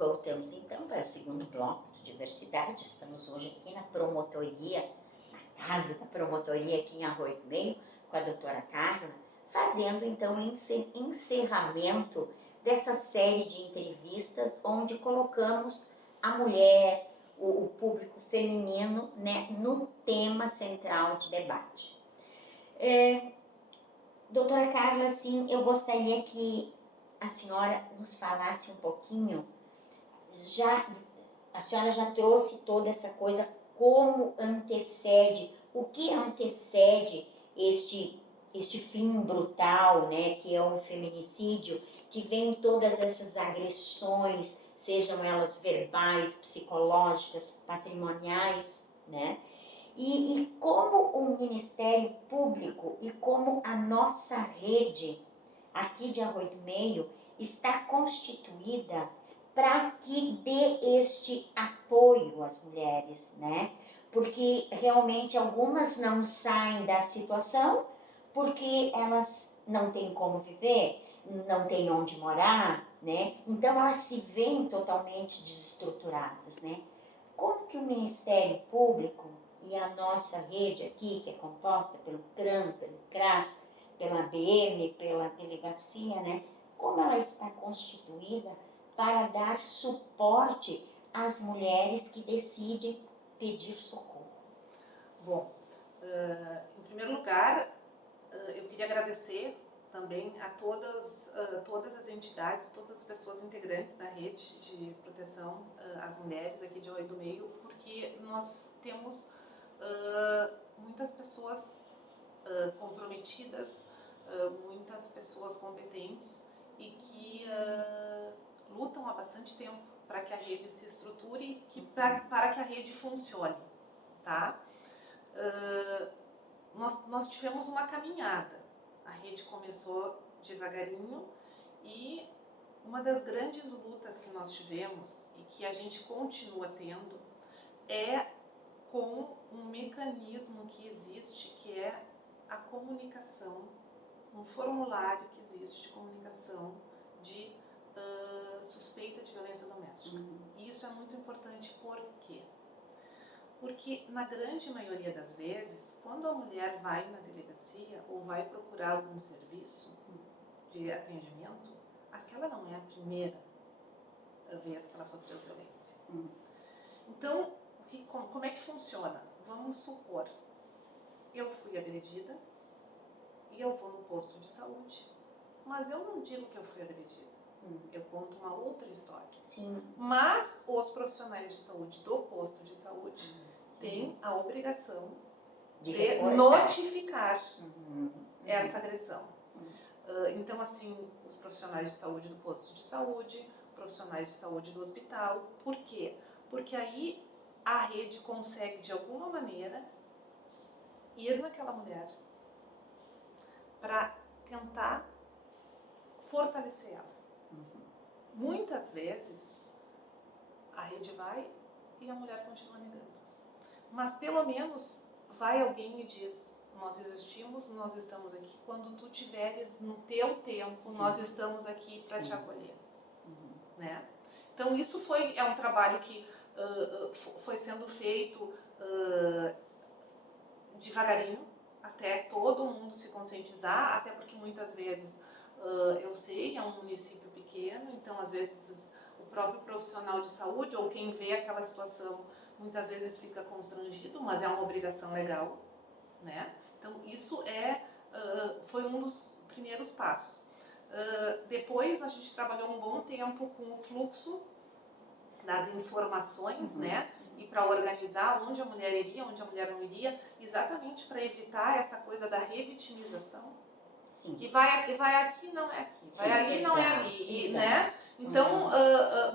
Voltamos então para o segundo bloco de diversidade. Estamos hoje aqui na promotoria, na casa da promotoria aqui em Arroio do Meio, com a doutora Carla, fazendo então o encerramento dessa série de entrevistas onde colocamos a mulher, o público feminino, né, no tema central de debate. Doutora Carla, assim, eu gostaria que a senhora nos falasse um pouquinho. A senhora já trouxe toda essa coisa, como antecede, o que antecede este fim brutal, né, que é o feminicídio, que vem todas essas agressões, sejam elas verbais, psicológicas, patrimoniais, né? E como o Ministério Público e como a nossa rede aqui de Arroio do Meio está constituída para que dê este apoio às mulheres, né? Porque realmente algumas não saem da situação porque elas não têm como viver, não têm onde morar, né? Então elas se veem totalmente desestruturadas, né? Como que o Ministério Público e a nossa rede aqui, que é composta pelo CRAM, pelo CRAS, pela ABM, pela delegacia, né? Como ela está constituída para dar suporte às mulheres que decidem pedir socorro? Bom, em primeiro lugar, eu queria agradecer também a todas as entidades, todas as pessoas integrantes da rede de proteção às mulheres aqui de Arroio do Meio, porque nós temos muitas pessoas comprometidas, muitas pessoas competentes e que lutam há bastante tempo para que a rede se estruture, para que a rede funcione, tá? Nós tivemos uma caminhada, a rede começou devagarinho e uma das grandes lutas que nós tivemos e que a gente continua tendo é com um mecanismo que existe, que é a comunicação, um formulário que existe de comunicação de suspeita de violência doméstica. E isso é muito importante, por quê? Porque na grande maioria das vezes, quando a mulher vai na delegacia ou vai procurar algum serviço de atendimento, aquela não é a primeira vez que ela sofreu violência. Então, como é que funciona? Vamos supor, eu fui agredida e eu vou no posto de saúde, mas eu não digo que eu fui agredida. Eu conto uma outra história. Sim. Mas os profissionais de saúde do posto de saúde têm a obrigação de notificar essa agressão. Então, assim, os profissionais de saúde do posto de saúde, profissionais de saúde do hospital. Por quê? Porque aí a rede consegue, de alguma maneira, ir naquela mulher para tentar fortalecer ela. Muitas vezes a rede vai e a mulher continua negando. Mas pelo menos vai alguém e diz: nós existimos, nós estamos aqui. Quando tu tiveres no teu tempo, nós estamos aqui para te acolher. Né? Então isso é um trabalho que foi sendo feito devagarinho, até todo mundo se conscientizar, até porque muitas vezes eu sei, é um município pequeno, então às vezes o próprio profissional de saúde ou quem vê aquela situação muitas vezes fica constrangido, mas é uma obrigação legal, né? Então isso foi um dos primeiros passos. Depois a gente trabalhou um bom tempo com o fluxo das informações, né? E para organizar onde a mulher iria, onde a mulher não iria, exatamente para evitar essa coisa da revitimização. Sim. Que vai aqui, não é aqui, vai ali, não é ali, né? Então,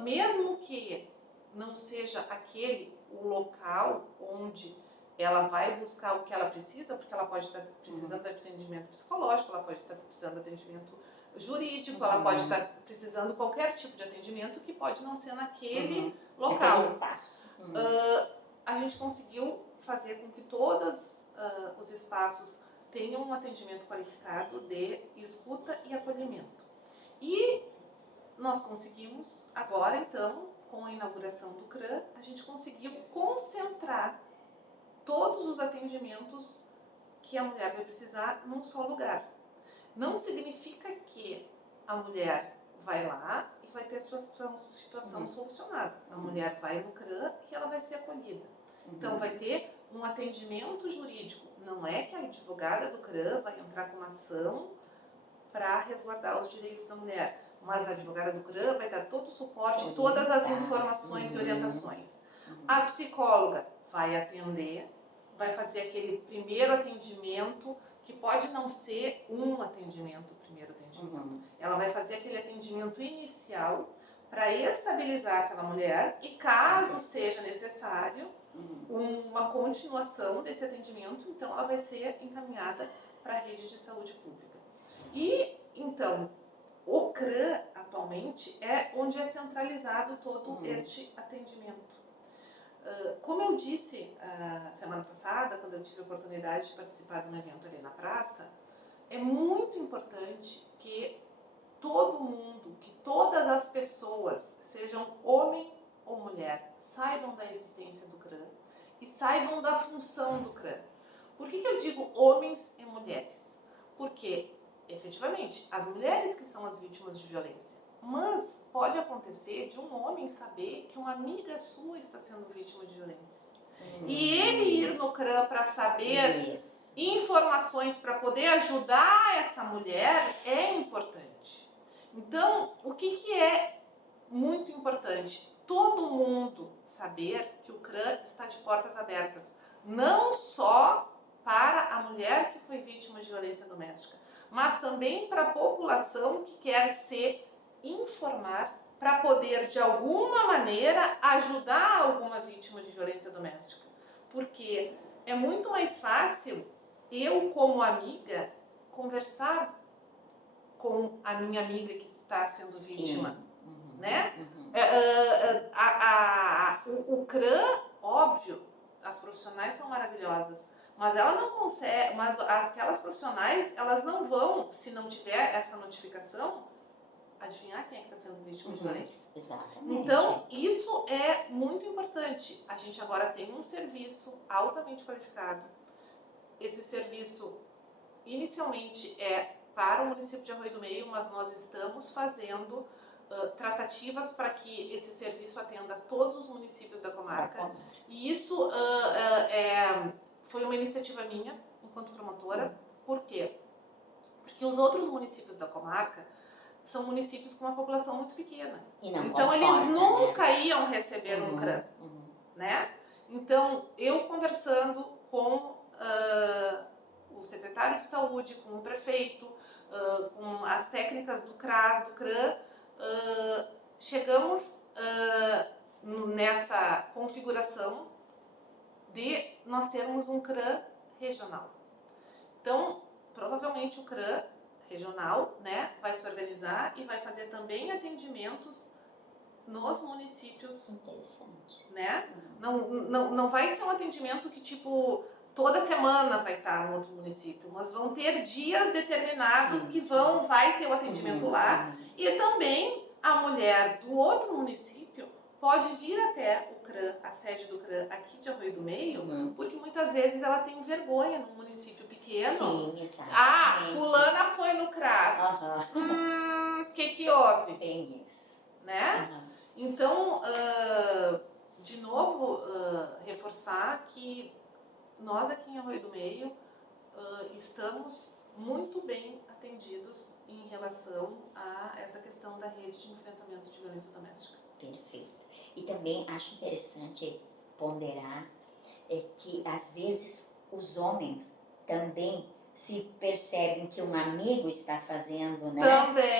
mesmo que não seja aquele o local onde ela vai buscar o que ela precisa, porque ela pode estar precisando de atendimento psicológico, ela pode estar precisando de atendimento jurídico, ela pode estar precisando de qualquer tipo de atendimento que pode não ser naquele local. Aquele espaço. A gente conseguiu fazer com que todos os espaços tenham um atendimento qualificado de escuta e acolhimento. E nós conseguimos, agora então, com a inauguração do CRAM, a gente conseguiu concentrar todos os atendimentos que a mulher vai precisar num só lugar. Não significa que a mulher vai lá e vai ter a sua situação solucionada. A mulher vai no CRAM e ela vai ser acolhida. Então vai ter um atendimento jurídico. Não é que a advogada do CRAM vai entrar com uma ação para resguardar os direitos da mulher, mas a advogada do CRAM vai dar todo o suporte, todas as informações e orientações. A psicóloga vai atender, vai fazer aquele primeiro atendimento, que pode não ser um atendimento, o primeiro atendimento. Ela vai fazer aquele atendimento inicial para estabilizar aquela mulher e, caso seja necessário, uma continuação desse atendimento, então ela vai ser encaminhada para a rede de saúde pública. E, então, o CRAM, atualmente, é onde é centralizado todo este atendimento. Como eu disse semana passada, quando eu tive a oportunidade de participar de um evento ali na praça, é muito importante que todo mundo, que todas as pessoas, sejam homem ou mulher, saibam da existência do CRAM e saibam da função do CRAM. Por que eu digo homens e mulheres? Porque, efetivamente, as mulheres que são as vítimas de violência, mas pode acontecer de um homem saber que uma amiga sua está sendo vítima de violência. E ele ir no CRAM para saber informações para poder ajudar essa mulher é importante. Então, o que é muito importante? Todo mundo saber que o CRAM está de portas abertas, não só para a mulher que foi vítima de violência doméstica, mas também para a população que quer se informar para poder, de alguma maneira, ajudar alguma vítima de violência doméstica. Porque é muito mais fácil eu, como amiga, conversar com a minha amiga que está sendo vítima, né? O CRAM, óbvio, as profissionais são maravilhosas, mas ela não consegue, mas aquelas profissionais, elas não vão, se não tiver essa notificação, adivinhar quem é que está sendo vítima de violência. Exatamente. Então, isso é muito importante. A gente agora tem um serviço altamente qualificado. Esse serviço, inicialmente, é para o município de Arroio do Meio, mas nós estamos fazendo tratativas para que esse serviço atenda todos os municípios da comarca. E isso foi uma iniciativa minha, enquanto promotora. Por quê? Porque os outros municípios da comarca são municípios com uma população muito pequena. Então, eles nunca iam receber um CRAM. Né? Então, eu conversando com o secretário de saúde, com o prefeito, com as técnicas do CRAS, do CRAM, chegamos nessa configuração de nós termos um CRAM regional. Então, provavelmente o CRAM regional, né, vai se organizar e vai fazer também atendimentos nos municípios. Interessante. Né? Não vai ser um atendimento que, tipo, toda semana vai estar no outro município, mas vão ter dias determinados que vai ter o atendimento lá. E também a mulher do outro município pode vir até o CRAM, a sede do CRAM aqui de Arroio do Meio, porque muitas vezes ela tem vergonha num município pequeno. Sim, exatamente. Ah, fulana foi no CRAS. O que houve? Bem isso. Né? Então, de novo, reforçar que nós aqui em Arroio do Meio estamos muito bem atendidos em relação a essa questão da rede de enfrentamento de violência doméstica. Perfeito. E também acho interessante ponderar que às vezes os homens também se percebem que um amigo está fazendo, né?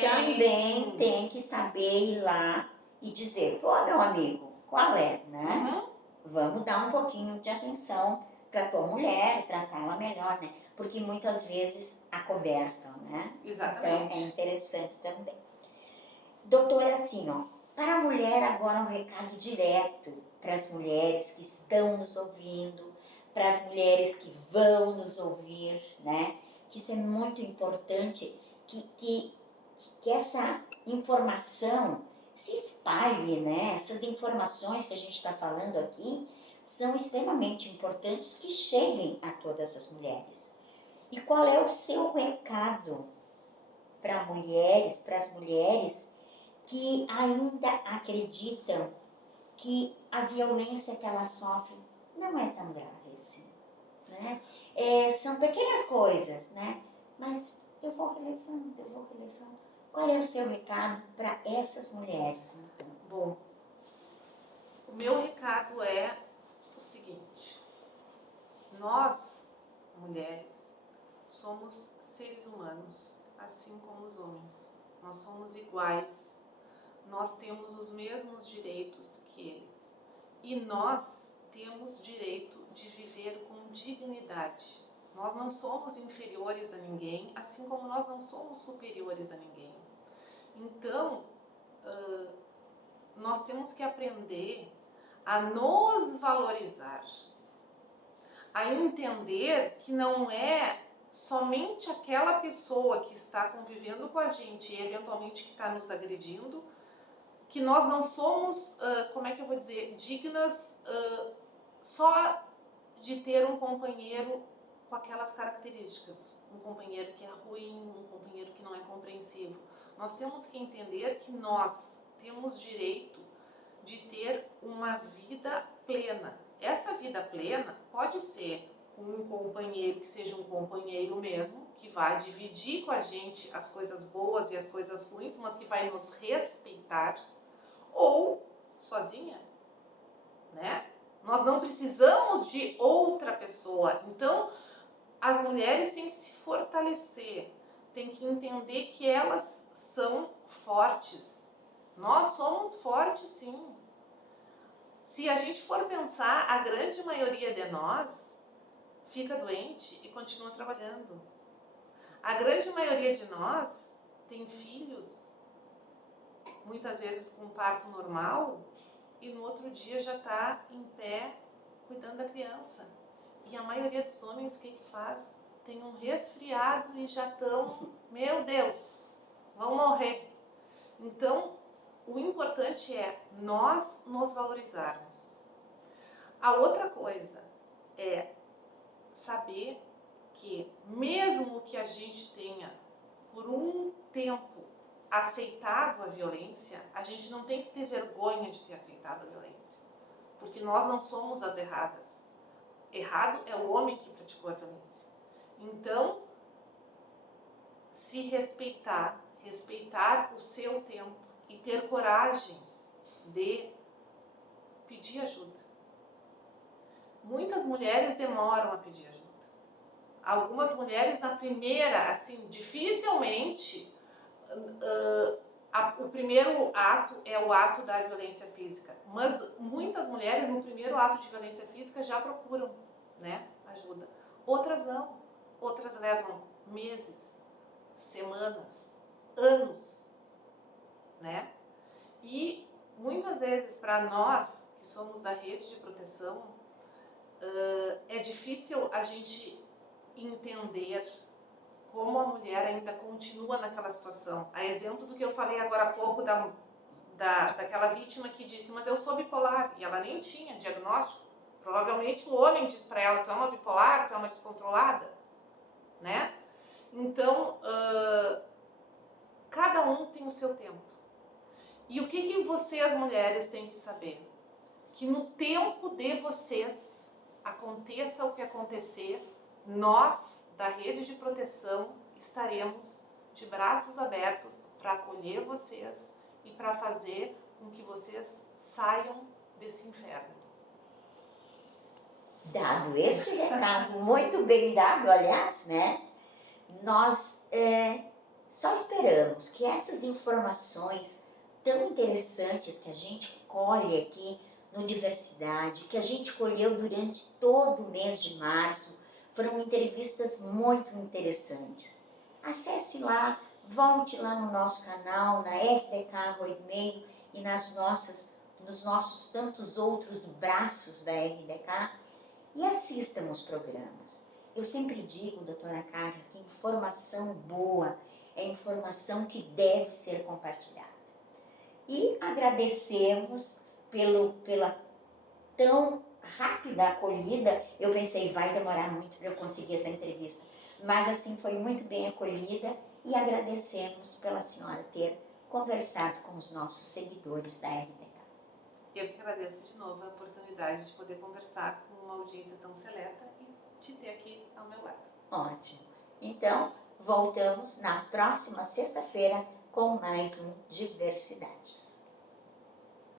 Também tem que saber ir lá e dizer, pô, meu amigo, qual é, né? Vamos dar um pouquinho de atenção para tua mulher, tratá-la melhor, né? Porque muitas vezes acobertam, né? Exatamente. Então é interessante também. Doutora, assim, ó, para a mulher agora um recado direto para as mulheres que estão nos ouvindo, para as mulheres que vão nos ouvir, né? Que isso é muito importante, que que essa informação se espalhe, né? Essas informações que a gente está falando aqui são extremamente importantes que cheguem a todas as mulheres. E qual é o seu recado para as mulheres que ainda acreditam que a violência que elas sofrem não é tão grave assim, né? São pequenas coisas, né? Mas eu vou relevando. Qual é o seu recado para essas mulheres, então? Bom, o meu recado é o seguinte: nós, mulheres, somos seres humanos, assim como os homens. Nós somos iguais, nós temos os mesmos direitos que eles. E nós temos direito de viver com dignidade. Nós não somos inferiores a ninguém, assim como nós não somos superiores a ninguém. Então, nós temos que aprender a nos valorizar, a entender que não é somente aquela pessoa que está convivendo com a gente e eventualmente que está nos agredindo, que nós não somos, dignas só de ter um companheiro com aquelas características, um companheiro que é ruim, um companheiro que não é compreensivo. Nós temos que entender que nós temos direito de ter uma vida plena. Essa vida plena pode ser um companheiro que seja um companheiro mesmo, que vai dividir com a gente as coisas boas e as coisas ruins, mas que vai nos respeitar, ou sozinha, né? Nós não precisamos de outra pessoa. Então, as mulheres têm que se fortalecer, têm que entender que elas são fortes. Nós somos fortes, sim. Se a gente for pensar, a grande maioria de nós fica doente e continua trabalhando. A grande maioria de nós tem filhos, muitas vezes com parto normal, e no outro dia já está em pé cuidando da criança. E a maioria dos homens, o que faz? Tem um resfriado e já estão, meu Deus, vão morrer. Então, o importante é nós nos valorizarmos. A outra coisa é saber que mesmo que a gente tenha por um tempo aceitado a violência, a gente não tem que ter vergonha de ter aceitado a violência, porque nós não somos as erradas. Errado é o homem que praticou a violência. Então, se respeitar, respeitar o seu tempo e ter coragem de pedir ajuda. Muitas mulheres demoram a pedir ajuda. Algumas mulheres na primeira, assim, dificilmente o primeiro ato é o ato da violência física, mas muitas mulheres no primeiro ato de violência física já procuram, né, ajuda. Outras não, outras levam meses, semanas, anos, né? E muitas vezes para nós que somos da rede de proteção é difícil a gente entender como a mulher ainda continua naquela situação. A exemplo do que eu falei agora há pouco daquela vítima que disse, mas eu sou bipolar, e ela nem tinha diagnóstico. Provavelmente o homem diz para ela, tu é uma bipolar, tu é uma descontrolada, né? Então, cada um tem o seu tempo. E o que vocês, mulheres, têm que saber? Que no tempo de vocês, aconteça o que acontecer, nós, da rede de proteção, estaremos de braços abertos para acolher vocês e para fazer com que vocês saiam desse inferno. Dado este recado, muito bem dado, aliás, né? Nós só esperamos que essas informações tão interessantes que a gente colhe aqui no Diversidade, que a gente colheu durante todo o mês de março, foram entrevistas muito interessantes. Acesse lá, volte lá no nosso canal, na RDK Arroio e nos nossos tantos outros braços da RDK e assistam os programas. Eu sempre digo, doutora Carla, que informação boa é informação que deve ser compartilhada. E agradecemos pela tão rápida acolhida. Eu pensei, vai demorar muito para eu conseguir essa entrevista, mas assim foi muito bem acolhida, e agradecemos pela senhora ter conversado com os nossos seguidores da RDK. Eu que agradeço de novo a oportunidade de poder conversar com uma audiência tão seleta e te ter aqui ao meu lado. Ótimo. Então, voltamos na próxima sexta-feira com mais um Diversidades.